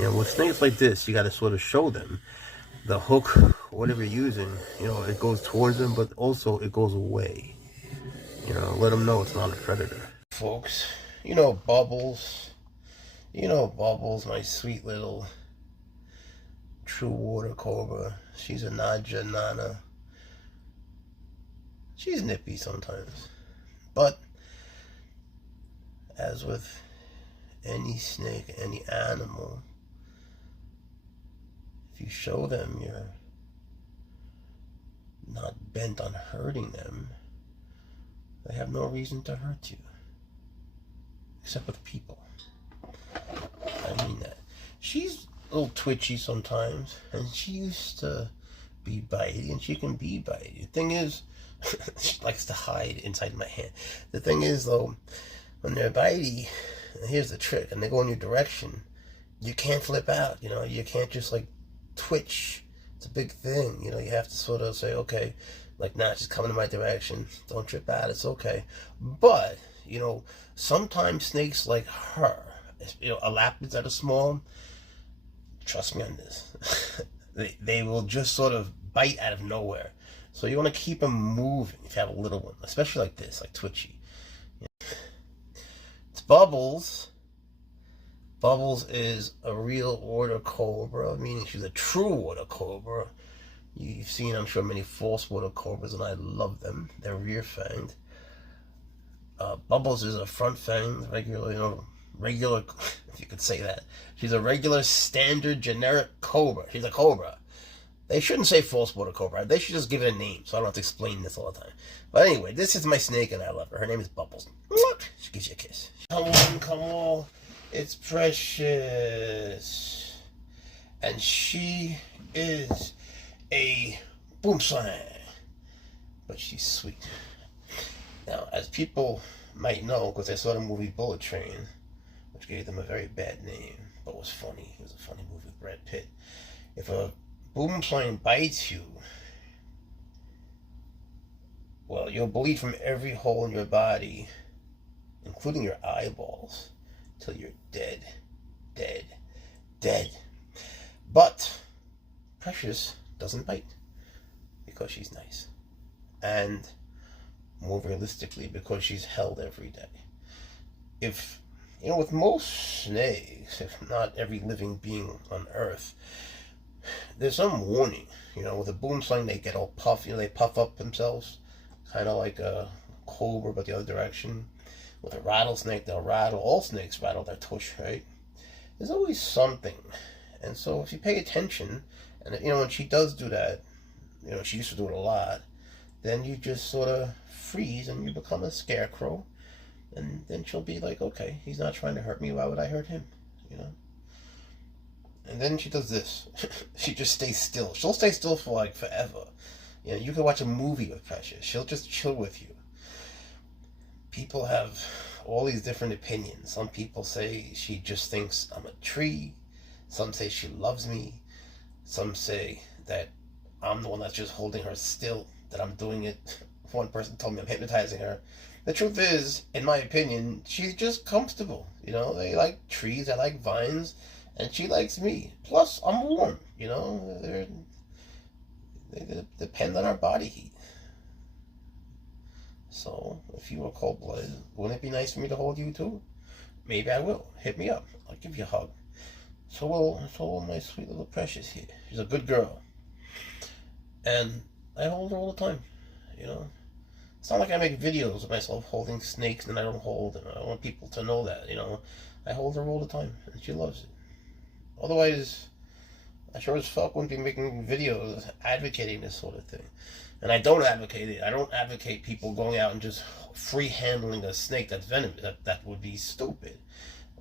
You know, with snakes like this, you got to sort of show them the hook, whatever you're using, you know, it goes towards them, but also it goes away. You know, let them know it's not a predator. Folks, you know Bubbles. You know Bubbles, my sweet little true water cobra. She's a Naja Nana. She's nippy sometimes. But, as with any snake, any animal, if you show them you're not bent on hurting them, they have no reason to hurt you. Except with people. I mean that. She's a little twitchy sometimes, and she used to be bitey, and she can be bitey. The thing is, she likes to hide inside my hand. The thing is, though, when they're bitey, here's the trick, and they go in your direction, you can't flip out, you know, you can't just, like, twitch. It's a big thing, you know, you have to sort of say, okay, like, nah, she's coming in my direction, don't trip out, it's okay. But, you know, sometimes snakes like her, you know, elapids that are small, trust me on this, they will just sort of bite out of nowhere. So you want to keep them moving if you have a little one, especially like this, like twitchy. It's Bubbles. Bubbles is a real water cobra, meaning she's a true water cobra. You've seen, I'm sure, many false water cobras, and I love them. They're rear-fanged. Bubbles is a front-fanged, regular, you know, regular, if you could say that. She's a regular, standard, generic cobra. She's a cobra. They shouldn't say false water cobra. They should just give it a name, so I don't have to explain this all the time. But anyway, this is my snake, and I love her. Her name is Bubbles. She gives you a kiss. Come on, come on. It's precious. And she is a boomslang. But she's sweet. Now, as people might know, because they saw the movie Bullet Train, which gave them a very bad name, but was funny. It was a funny movie with Brad Pitt. If a boomslang bites you, well, you'll bleed from every hole in your body, including your eyeballs, till you're dead, dead, dead. But Precious doesn't bite because she's nice, and more realistically, because she's held every day. If, you know, with most snakes, if not every living being on Earth, there's some warning. You know, with a boomslang, they get all puffed. You know, they puff up themselves, kind of like a cobra, but the other direction. With a rattlesnake, they'll rattle. All snakes rattle their tush, right? There's always something. And so if you pay attention, and, you know, when she does do that, you know, she used to do it a lot, then you just sort of freeze and you become a scarecrow. And then she'll be like, okay, he's not trying to hurt me. Why would I hurt him? You know? And then she does this. She just stays still. She'll stay still for like forever. You know, you can watch a movie with Precious. She'll just chill with you. People have all these different opinions. Some people say she just thinks I'm a tree. Some say she loves me. Some say that I'm the one that's just holding her still, that I'm doing it. One person told me I'm hypnotizing her. The truth is, in my opinion, she's just comfortable. You know, they like trees, I like vines, and she likes me. Plus, I'm warm, you know. They depend on our body heat. So, if you were cold-blooded, wouldn't it be nice for me to hold you too? Maybe I will. Hit me up. I'll give you a hug. So will my sweet little Precious here. She's a good girl. And I hold her all the time, you know. It's not like I make videos of myself holding snakes and I don't hold them. I want people to know that, you know. I hold her all the time, and she loves it. Otherwise, I sure as fuck wouldn't be making videos advocating this sort of thing. And I don't advocate it. I don't advocate people going out and just free handling a snake that's venomous. That would be stupid.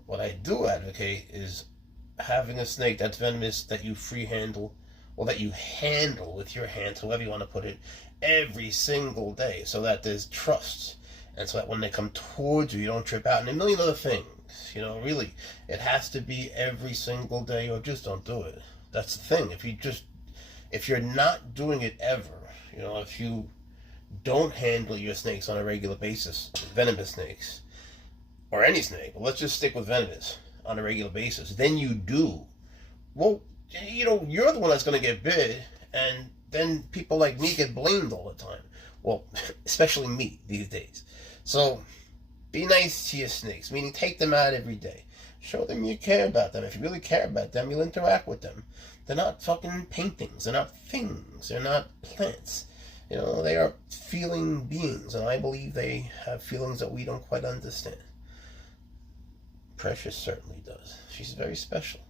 What I do advocate is having a snake that's venomous that you free handle, or that you handle with your hands, however you want to put it, every single day, so that there's trust, and so that when they come towards you, you don't trip out, and a million other things. You know, really, it has to be every single day, or just don't do it. That's the thing. If you're not doing it ever, you know, if you don't handle your snakes on a regular basis, venomous snakes, or any snake, but let's just stick with venomous on a regular basis, then you do well, you know, you're the one that's going to get bit, and then people like me get blamed all the time. Well, especially me these days. So, be nice to your snakes, meaning take them out every day. Show them you care about them. If you really care about them, you'll interact with them. They're not fucking paintings. They're not things. They're not plants. You know, they are feeling beings, and I believe they have feelings that we don't quite understand. Precious certainly does. She's very special.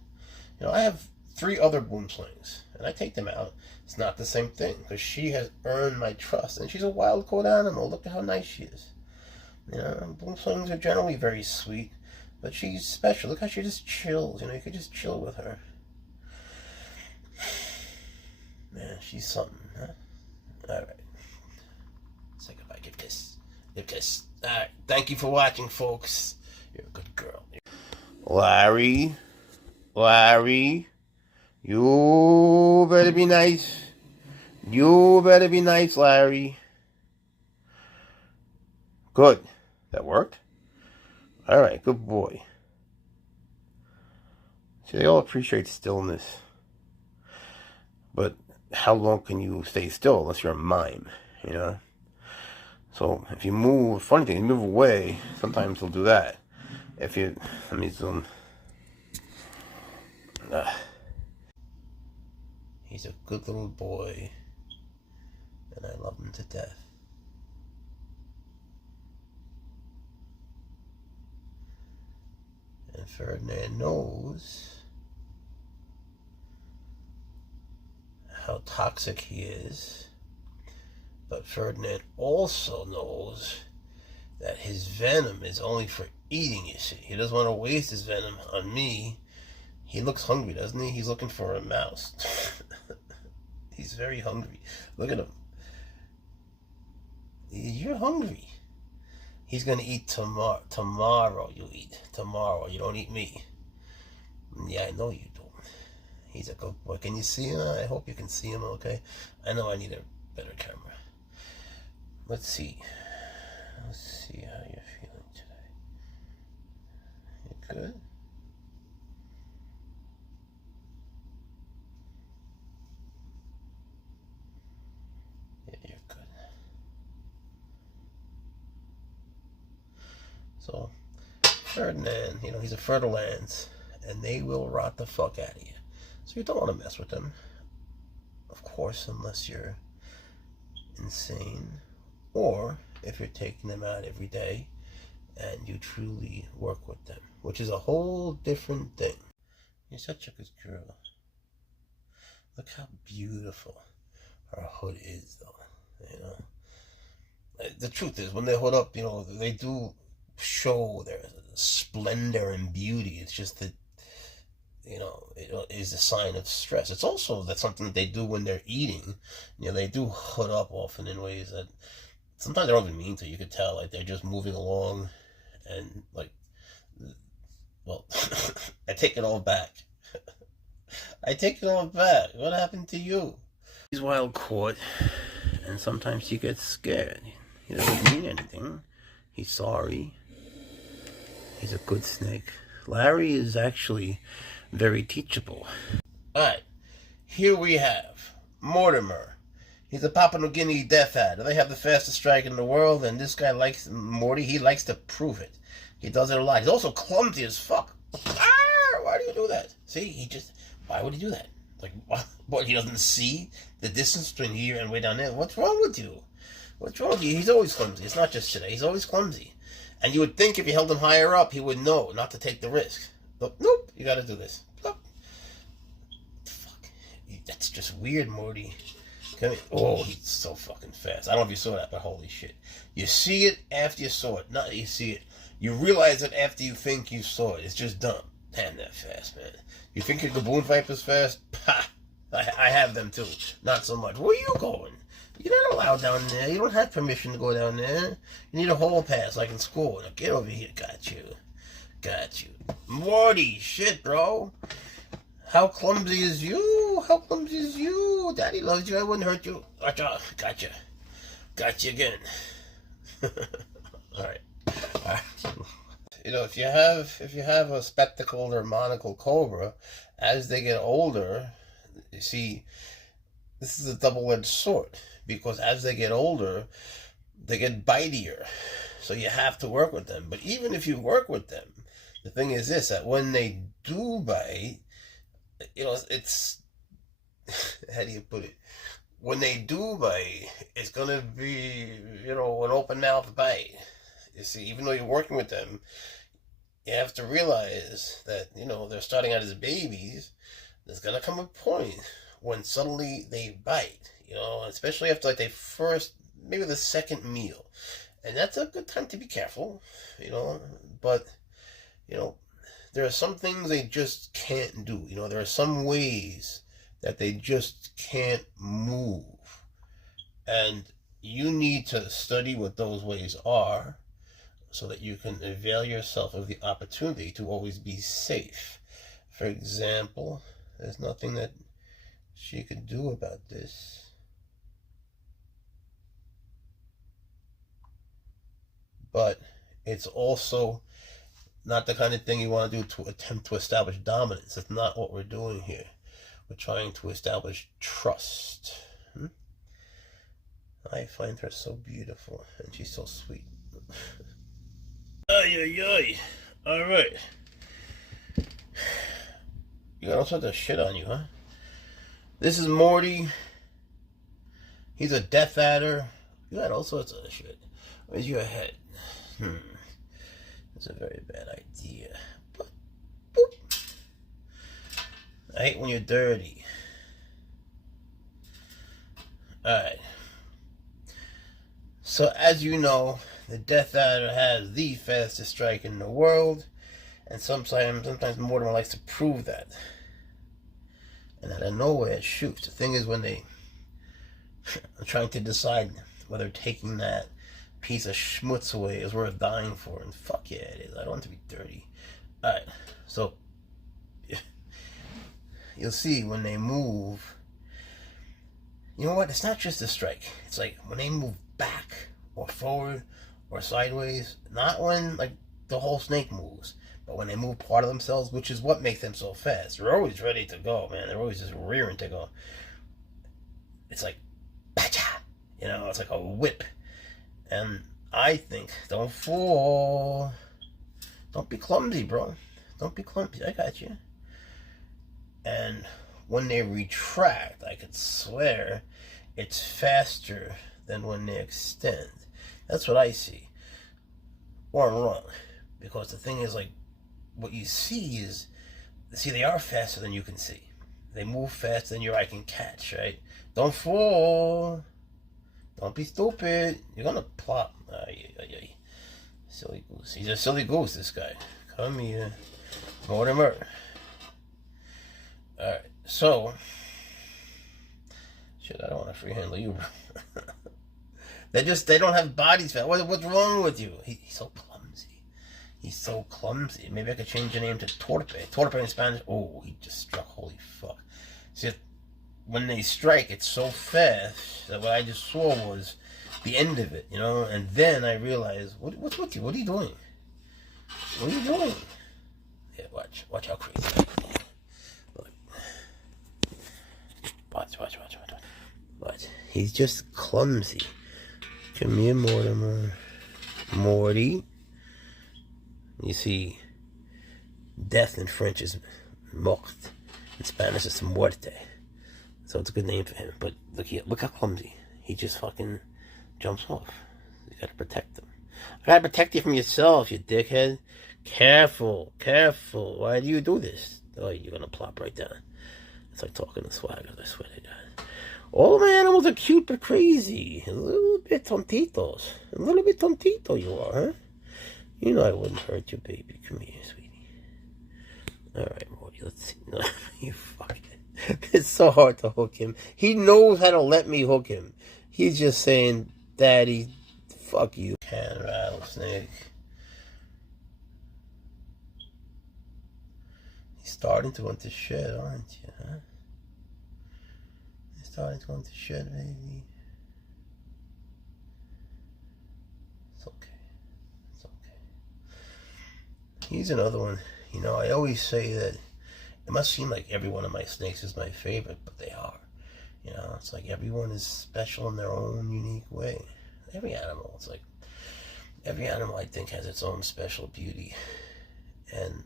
You know, I have 3 other boomslings, and I take them out. It's not the same thing, because she has earned my trust, and she's a wild-caught animal. Look at how nice she is. You know, boomslings are generally very sweet, but she's special. Look how she just chills. You know, you could just chill with her. Man, she's something, huh? Alright. Say goodbye. Give kiss. Give kiss. Alright. Thank you for watching, folks. You're a good girl. Larry. You better be nice. You better be nice, Larry. Good. That worked? Alright, good boy. See, they all appreciate stillness. But how long can you stay still unless you're a mime, you know? So if you move, funny thing, you move away, sometimes they'll do that. If you, let me zoom. He's a good little boy, and I love him to death. And Ferdinand knows how toxic he is, but Ferdinand also knows that his venom is only for eating, you see. He doesn't want to waste his venom on me. He looks hungry, doesn't he? He's looking for a mouse. He's very hungry. Look at him. You're hungry. He's going to eat tomorrow. Tomorrow you eat. Tomorrow. You don't eat me. Yeah, I know you do. He's a good boy. Can you see him? I hope you can see him, okay? I know I need a better camera. Let's see. Let's see how you're feeling today. You good? Yeah, you're good. So, Ferdinand, you know, he's a fertile ant, and they will rot the fuck out of you. So you don't want to mess with them, of course, unless you're insane, or if you're taking them out every day and you truly work with them, which is a whole different thing. You're such a good girl. Look how beautiful her hood is, though. You know, the truth is, when they hood up, you know, they do show their splendor and beauty. It's just that, you know, it is a sign of stress. It's also that's something that they do when they're eating. You know, they do hood up often in ways that sometimes they don't even mean to. You could tell, like, they're just moving along, and, like, well, I take it all back. I take it all back. What happened to you? He's wild caught, and sometimes he gets scared. He doesn't mean anything. He's sorry. He's a good snake. Larry is actually very teachable. Alright, here we have Mortimer. He's a Papua New Guinea death adder. They have the fastest dragon in the world, and this guy likes, Morty, he likes to prove it. He does it a lot. He's also clumsy as fuck. Why do you do that? See, why would he do that? Like, what, he doesn't see the distance between here and way down there? What's wrong with you? What's wrong with you? He's always clumsy. It's not just today. He's always clumsy. And you would think if you held him higher up, he would know not to take the risk. But nope, you gotta do this. Nope. Fuck. That's just weird, Morty. Come here. Oh, he's so fucking fast. I don't know if you saw that, but holy shit. You see it after you saw it. Not that you see it. You realize it after you think you saw it. It's just dumb. Damn, that fast, man. You think your Gaboon Viper's fast? Ha! I have them too. Not so much. Where are you going? You're not allowed down there. You don't have permission to go down there. You need a hall pass like in school. Now get over here. Got you. Got you. Morty, shit, bro. How clumsy is you? How clumsy is you? Daddy loves you. I wouldn't hurt you. Gotcha. Got you again. Alright. if you have a spectacled or monocle cobra, as they get older, you see, this is a double-edged sword, because as they get older, they get bitier. So you have to work with them. But even if you work with them, the thing is this, that when they do bite, it's how do you put it? When they do bite, it's gonna be, an open mouth bite. You see, even though you're working with them, you have to realize that, they're starting out as babies. There's gonna come a point when suddenly they bite, especially after like they first, maybe the second meal. And that's a good time to be careful, but, there are some things they just can't do. There are some ways that they just can't move. And you need to study what those ways are so that you can avail yourself of the opportunity to always be safe. For example, there's nothing that she could do about this. But it's also not the kind of thing you want to do to attempt to establish dominance. That's not what we're doing here. We're trying to establish trust. I find her so beautiful, and she's so sweet. Ay, ay, ay. All right. You got all sorts of shit on you, huh? This is Morty. He's a death adder. You got all sorts of shit. Where's your head? It's a very bad idea. But, boop. I hate when you're dirty. Alright. So, as you know, the death adder has the fastest strike in the world. And sometimes Mortimer likes to prove that. And out of nowhere, it shoots. The thing is, when they are trying to decide whether taking that piece of schmutz away is worth dying for, and fuck yeah, it is. I don't want to be dirty. Alright, so you'll see when they move. You know what? It's not just a strike. It's like when they move back or forward or sideways. Not when like the whole snake moves, but when they move part of themselves, which is what makes them so fast. They're always ready to go, man. They're always just rearing to go. It's like, bacha! It's like a whip. And I think, don't fall. Don't be clumsy, bro. Don't be clumsy. I got you. And when they retract, I could swear it's faster than when they extend. That's what I see. Or I'm wrong. Because the thing is, like, what you see is, they are faster than you can see. They move faster than your eye can catch, right? Don't fall. Don't be stupid. You're gonna plop. Ay, ay, ay. Silly goose. He's a silly goose, this guy. Come here. Mortimer. Alright, so. Shit, I don't want to free handle you. They don't have bodies. What's wrong with you? He's so clumsy. He's so clumsy. Maybe I could change your name to Torpe. Torpe in Spanish. Oh, he just struck. Holy fuck. See, when they strike, it's so fast that what I just saw was the end of it, And then I realized, what's with you? What are you doing? What are you doing? Yeah, watch how crazy. Look. Watch. He's just clumsy. Come here, Mortimer. Morty. You see, death in French is mort. In Spanish, it's muerte. So it's a good name for him. But look how clumsy. He just fucking jumps off. You gotta protect him. I gotta protect you from yourself, you dickhead. Careful. Why do you do this? Oh, you're gonna plop right down. It's like talking to swaggers, I swear to God. All my animals are cute but crazy. A little bit tontitos. A little bit tontito you are, huh? I wouldn't hurt you, baby. Come here, sweetie. Alright, Morty, let's see. No, you fucking... It's so hard to hook him. He knows how to let me hook him. He's just saying, Daddy, fuck you. Can rattlesnake. He's starting to want to shed, aren't you, huh? He's starting to want to shed, baby. It's okay. Here's another one. You know, I always say that it must seem like every one of my snakes is my favorite, but they are. You know, it's like everyone is special in their own unique way. Every animal, it's like, every animal I think has its own special beauty. And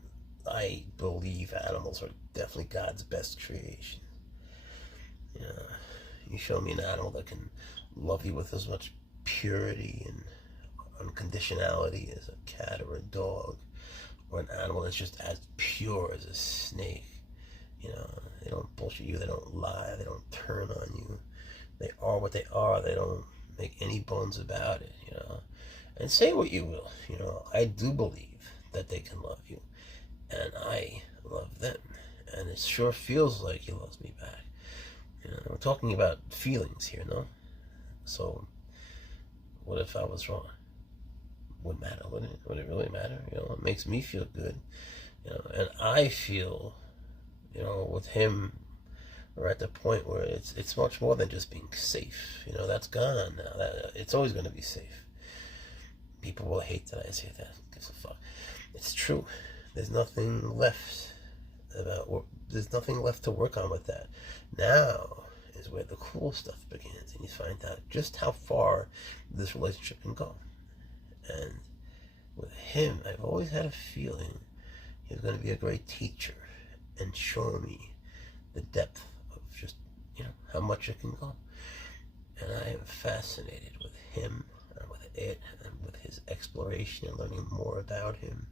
I believe animals are definitely God's best creation. You know, you show me an animal that can love you with as much purity and unconditionality as a cat or a dog, or an animal that's just as pure as a snake. You know, they don't bullshit you, they don't lie, they don't turn on you. They are what they are, they don't make any bones about it, you know. And say what you will, you know, I do believe that they can love you, and I love them, and it sure feels like he loves me back. You know, we're talking about feelings here, no? So, what if I was wrong? Wouldn't matter, wouldn't it? Would it really matter? You know, it makes me feel good, you know, and I feel, you know, with him, we're at the point where it's much more than just being safe. You know, that's gone now. It's always going to be safe. People will hate that I say that. Gives a fuck. It's true. There's nothing left there's nothing left to work on with that. Now is where the cool stuff begins, and you find out just how far this relationship can go. And with him, I've always had a feeling he was going to be a great teacher and show me the depth of just, you know, how much it can go. And I am fascinated with him and with it and with his exploration and learning more about him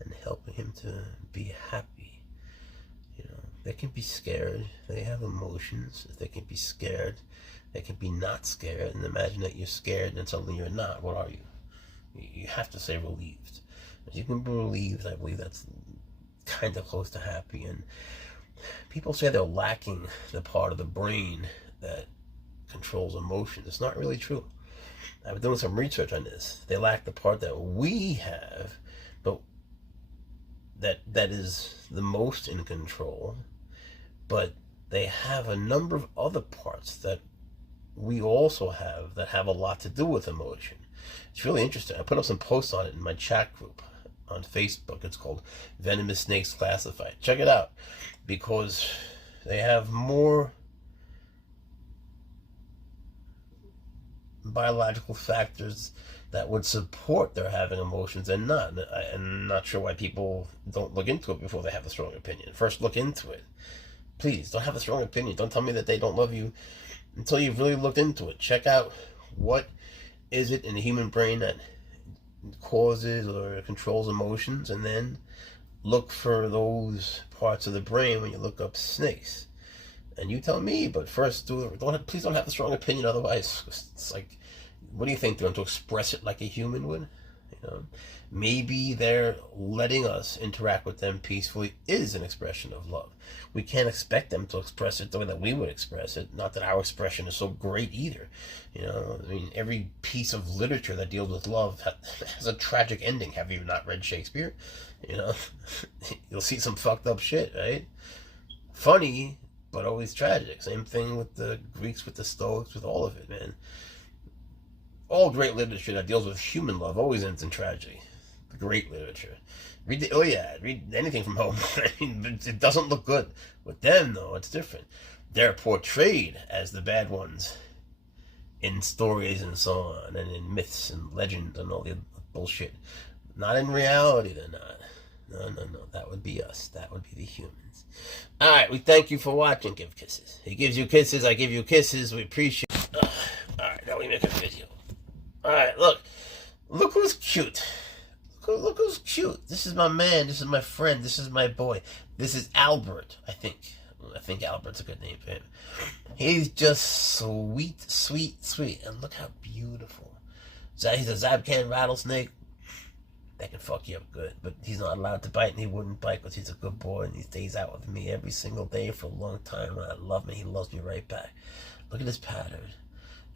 and helping him to be happy. You know, they can be scared, they have emotions, they can be scared, they can be not scared, and imagine that you're scared and suddenly you're not. What are you? You have to say relieved. If you can be relieved, I believe that's kind of close to happy. And people say they're lacking the part of the brain that controls emotions. It's not really true. I've been doing some research on this. They lack the part that we have, but that is the most in control. But they have a number of other parts that we also have that have a lot to do with emotion. It's really interesting. I put up some posts on it in my chat group on Facebook. It's called Venomous Snakes Classified. Check it out, because they have more biological factors that would support their having emotions than not. I'm not sure why people don't look into it before they have a strong opinion. First, look into it. Please, don't have a strong opinion. Don't tell me that they don't love you until you've really looked into it. Check out what is it in the human brain that causes or controls emotions, and then look for those parts of the brain when you look up snakes. And you tell me, but first, please don't have a strong opinion. Otherwise, it's like, what do you think? They're going to express it like a human would? You know, maybe they're letting us interact with them peacefully is an expression of love. We can't expect them to express it the way that we would express it. Not that our expression is so great either. You know, I mean, every piece of literature that deals with love has a tragic ending. Have you not read Shakespeare? You know, you'll see some fucked up shit, right? Funny, but always tragic. Same thing with the Greeks, with the Stoics, with all of it, man. All great literature that deals with human love always ends in tragedy. The great literature. Read the Iliad, read anything from Homer. I mean, it doesn't look good. With them, though, it's different. They're portrayed as the bad ones in stories and so on, and in myths and legends and all the bullshit. Not in reality, they're not. No. That would be us. That would be the humans. All right, we thank you for watching. Give kisses. He gives you kisses. I give you kisses. We appreciate it. All right, now we make a video. All right, look who's cute. Look who's cute. This is my man. This is my friend. This is my boy. This is Albert, I think. I think Albert's a good name for him. He's just sweet. And look how beautiful. He's a Zabcan rattlesnake. That can fuck you up good. But he's not allowed to bite, and he wouldn't bite because he's a good boy, and he stays out with me every single day for a long time. And I love him. He loves me right back. Look at this pattern.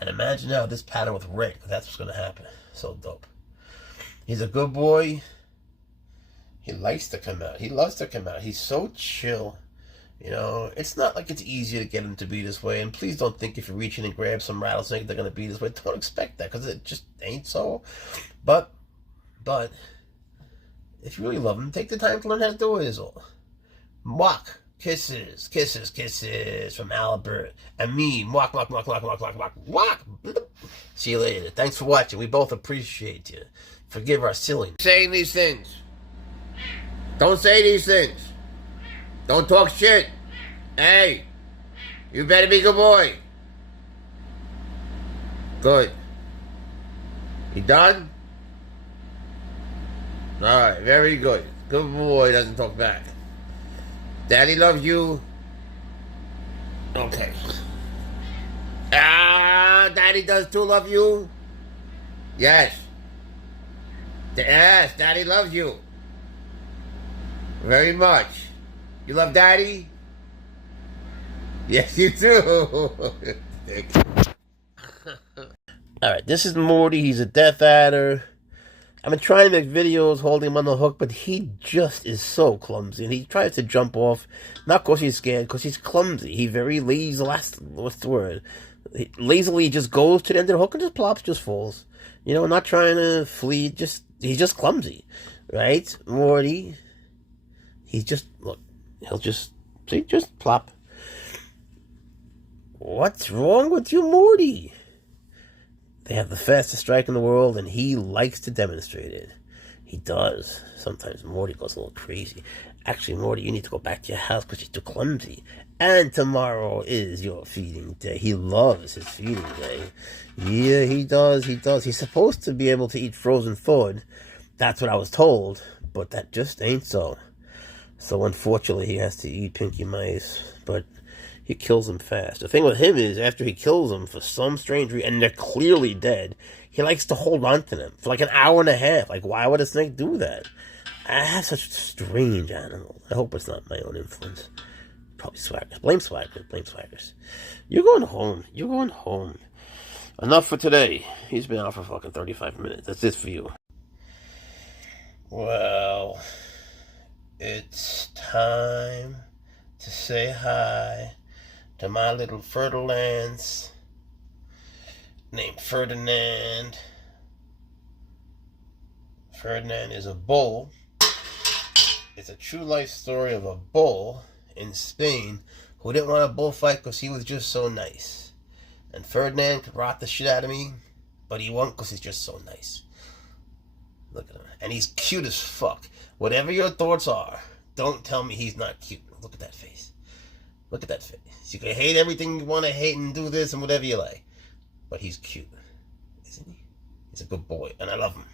And imagine now this pattern with red, because that's what's going to happen. So dope. He's a good boy. He likes to come out. He loves to come out. He's so chill. You know, it's not like it's easy to get him to be this way. And please don't think if you reach in and grab some rattlesnake, they're going to be this way. Don't expect that, because it just ain't so. But, If you really love him, take the time to learn how to do it is all. Mwah. Kisses, kisses, kisses from Albert and me. Mwah, mwah, mwah, mwah, mwah, mwah, mwah, mwah. See you later. Thanks for watching. We both appreciate you. Forgive our silliness. Saying these things. Don't say these things. Don't talk shit. Hey, you better be a good boy. Good. You done? Alright, very good. Good boy doesn't talk back. Daddy loves you. Okay. Daddy does too love you. Yes. Yes, Daddy loves you. Very much. You love Daddy? Yes, you do. Alright, this is Morty. He's a death adder. I've been trying to make videos holding him on the hook, but he just is so clumsy. And he tries to jump off, not because he's scared, because he's clumsy. He very lazy, what's the word? He lazily just goes to the end of the hook and just plops, just falls. You know, not trying to flee, he's just clumsy. Right? Morty. He's just, look, he'll just, see, just plop. What's wrong with you, Morty? They have the fastest strike in the world, and he likes to demonstrate it. He does. Sometimes Morty goes a little crazy. Actually, Morty, you need to go back to your house because you're too clumsy. And tomorrow is your feeding day. He loves his feeding day. Yeah, he does. He does. He's supposed to be able to eat frozen thawed. That's what I was told. But that just ain't so. So unfortunately, he has to eat pinky mice. But he kills them fast. The thing with him is, after he kills them, for some strange reason, and they're clearly dead, he likes to hold on to them for like an hour and a half. Like, why would a snake do that? I have such strange animals. I hope it's not my own influence. Probably Swaggers. Blame Swaggers. Blame Swaggers. You're going home. You're going home. Enough for today. He's been out for fucking 35 minutes. That's it for you. Well, it's time to say hi to my little fertile lands named Ferdinand. Ferdinand is a bull. It's a true life story of a bull in Spain who didn't want a bullfight because he was just so nice. And Ferdinand could rot the shit out of me, but he won't because he's just so nice. Look at him. And he's cute as fuck. Whatever your thoughts are, don't tell me he's not cute. Look at that face. Look at that face. You can hate everything you want to hate and do this and whatever you like. But he's cute. Isn't he? He's a good boy. And I love him.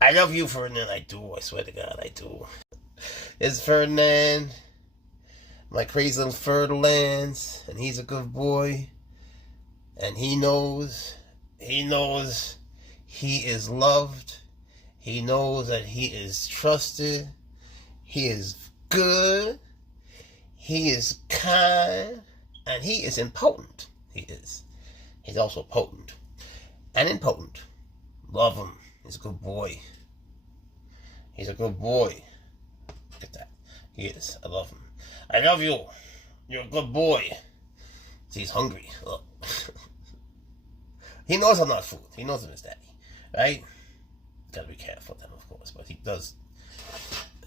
I love you, Ferdinand. I do. I swear to God, I do. It's Ferdinand. My crazy little fertile lands. And he's a good boy. And he knows he is loved. He knows that he is trusted. He is good. He is kind, and he is impotent. He is. He's also potent and impotent. Love him. He's a good boy. He's a good boy. Look at that. He is. I love him. I love you. You're a good boy. See, he's hungry. Look. He knows I'm not food. He knows I'm his daddy. Right? Gotta be careful with him, of course. But he does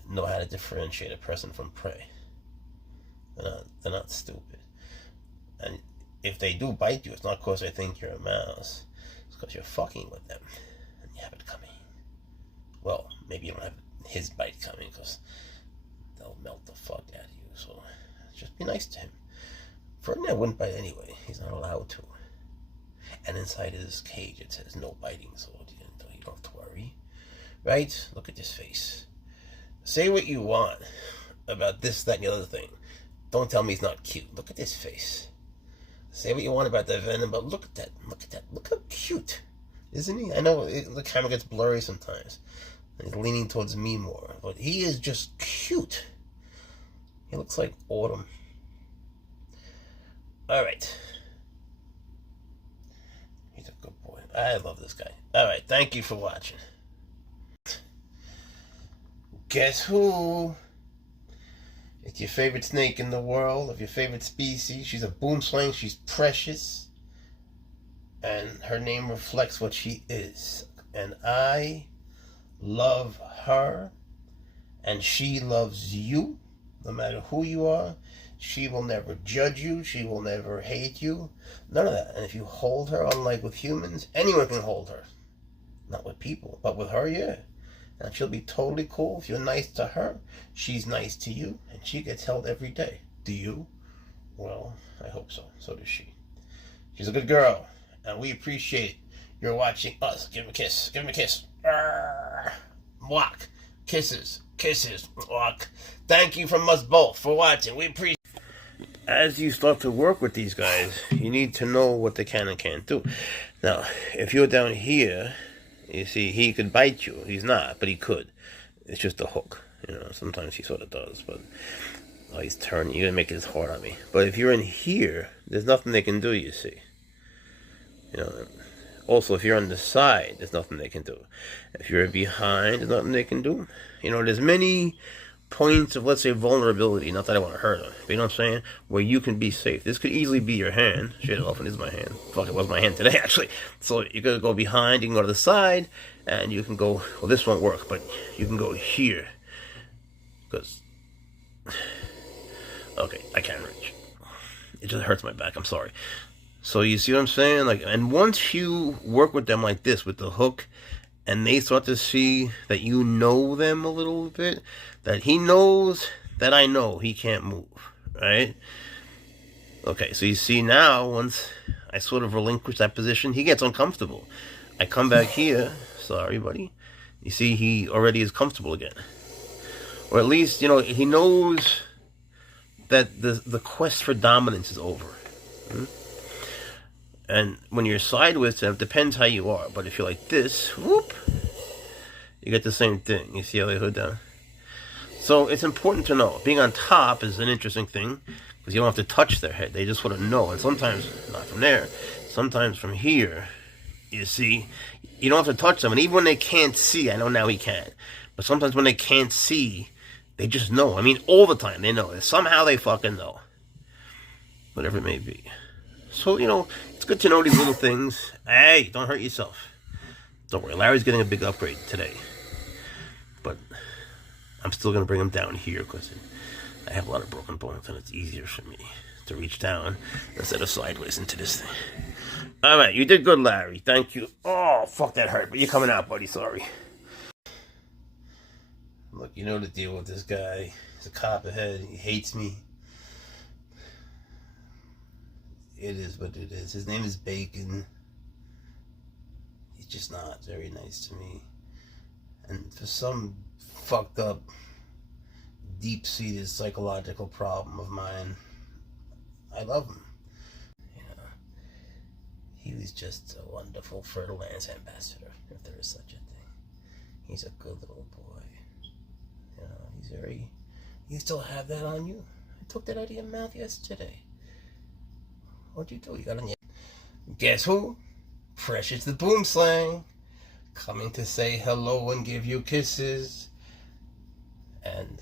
know how to differentiate a person from prey. They're not stupid. And if they do bite you, it's not because they think you're a mouse. It's because you're fucking with them. And you have it coming. Well, maybe you don't have his bite coming because they'll melt the fuck out of you. So just be nice to him. Ferdinand wouldn't bite anyway. He's not allowed to. And inside his cage it says no biting, so you don't have to worry. Right? Look at this face. Say what you want about this, that, and the other thing. Don't tell me he's not cute. Look at this face. Say what you want about that venom, but look at that. Look at that. Look how cute. Isn't he? I know the camera gets blurry sometimes. And he's leaning towards me more. But he is just cute. He looks like autumn. Alright. He's a good boy. I love this guy. Alright, thank you for watching. Guess who? It's your favorite snake in the world, of your favorite species. She's a boomslang. She's precious. And her name reflects what she is. And I love her And she loves you, no matter who you are. She will never judge you. She will never hate you. None of that. And if you hold her, unlike with humans, anyone can hold her. Not with people, but with her, yeah. And she'll be totally cool. If you're nice to her, she's nice to you. And she gets held every day. Do you? Well, I hope so. So does she. She's a good girl. And we appreciate it. You're watching us. Give him a kiss. Give him a kiss. Walk. Kisses. Kisses. Walk. Thank you from us both for watching. We appreciate it. As you start to work with these guys, you need to know what they can and can't do. Now, if you're down here, you see, he could bite you. He's not, but he could. It's just a hook. You know, sometimes he sort of does, but oh, he's turning. You're gonna make it hard on me. But if you're in here, there's nothing they can do, you see. You know, also, if you're on the side, there's nothing they can do. If you're behind, there's nothing they can do. You know, there's many points of, let's say, vulnerability. Not that I want to hurt them, but you know what I'm saying? Where you can be safe. This could easily be your hand. Shit, it often is my hand. Fuck, it was my hand today, actually. So you can go behind, you can go to the side, and you can go, well, this won't work, but you can go here. Because, okay, I can't reach. It just hurts my back, I'm sorry. So you see what I'm saying? Like, and once you work with them like this, with the hook, and they start to see that you know them a little bit, that he knows that I know he can't move, right? Okay, so you see now, once I sort of relinquish that position, he gets uncomfortable. I come back here, sorry buddy, you see he already is comfortable again. Or at least, you know, he knows that the quest for dominance is over. And when you're sideways to him, it depends how you are. But if you're like this, whoop, you get the same thing. You see how they hood down? So it's important to know. Being on top is an interesting thing, because you don't have to touch their head. They just sort of know. And sometimes, not from there, sometimes from here, you see, you don't have to touch them. And even when they can't see, I know now he can. But sometimes when they can't see, they just know. I mean, all the time they know. Somehow they fucking know. Whatever it may be. So, you know, it's good to know these little things. Hey, don't hurt yourself. Don't worry, Larry's getting a big upgrade today. But I'm still going to bring him down here because I have a lot of broken bones and it's easier for me to reach down instead of sideways into this thing. Alright, you did good, Larry. Thank you. Oh, fuck, that hurt. But you're coming out, buddy. Sorry. Look, you know the deal with this guy. He's a copperhead. He hates me. It is what it is. His name is Bacon. He's just not very nice to me. And for some fucked up, deep-seated psychological problem of mine, I love him. You know, he was just a wonderful fertile lands ambassador, if there is such a thing. He's a good little boy. You know, he's very... You still have that on you? I took that out of your mouth yesterday. What'd you do? You got on your... Guess who? Precious the Boomslang. Coming to say hello and give you kisses. And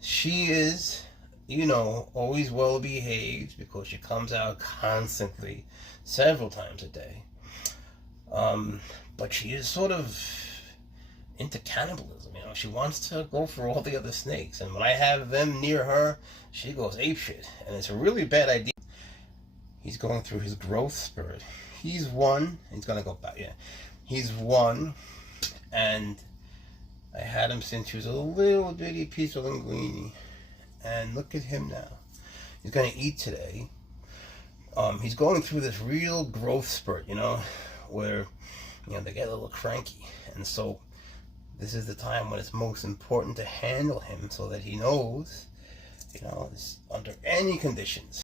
she is, you know, always well behaved because she comes out constantly, several times a day. But she is sort of into cannibalism, you know. She wants to go for all the other snakes. And when I have them near her, she goes apeshit. And it's a really bad idea. He's going through his growth spurt. He's one. He's going to go back, yeah. He's one. And I had him since he was a little bitty piece of linguine. And look at him now. He's going to eat today. He's going through this real growth spurt, you know, where, you know, they get a little cranky. And so this is the time when it's most important to handle him so that he knows, you know, under any conditions,